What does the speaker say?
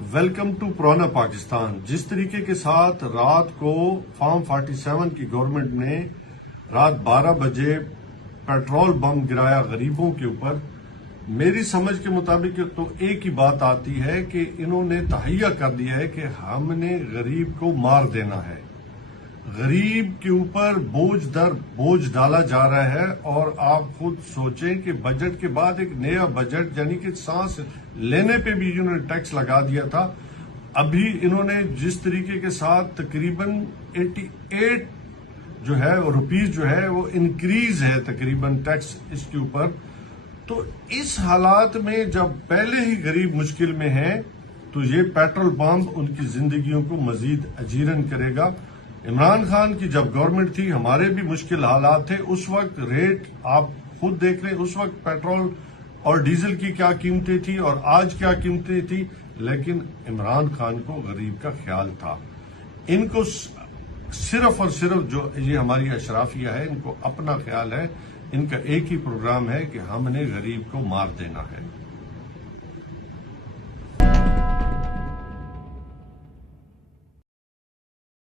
Welcome to پرانا پاکستان۔ جس طریقے کے ساتھ رات کو فارم 47 کی گورنمنٹ نے رات 12 بجے پیٹرول بم گرایا غریبوں کے اوپر، میری سمجھ کے مطابق تو ایک ہی بات آتی ہے کہ انہوں نے تہیہ کر دیا ہے کہ ہم نے غریب کو مار دینا ہے، غریب کے اوپر بوجھ در بوجھ ڈالا جا رہا ہے۔ اور آپ خود سوچیں کہ بجٹ کے بعد ایک نیا بجٹ، یعنی کہ سانس لینے پہ بھی انہوں نے ٹیکس لگا دیا تھا، ابھی انہوں نے جس طریقے کے ساتھ تقریباً 88 جو ہے روپیز جو ہے وہ انکریز ہے تقریباً ٹیکس اس کے اوپر۔ تو اس حالات میں جب پہلے ہی غریب مشکل میں ہیں تو یہ پیٹرول پمپ ان کی زندگیوں کو مزید اجیرن کرے گا۔ عمران خان کی جب گورنمنٹ تھی، ہمارے بھی مشکل حالات تھے، اس وقت ریٹ آپ خود دیکھ لیں، اس وقت پیٹرول اور ڈیزل کی کیا قیمتیں تھی اور آج کیا قیمتیں تھی، لیکن عمران خان کو غریب کا خیال تھا۔ ان کو صرف اور صرف جو یہ ہماری اشرافیہ ہے، ان کو اپنا خیال ہے، ان کا ایک ہی پروگرام ہے کہ ہم نے غریب کو مار دینا ہے۔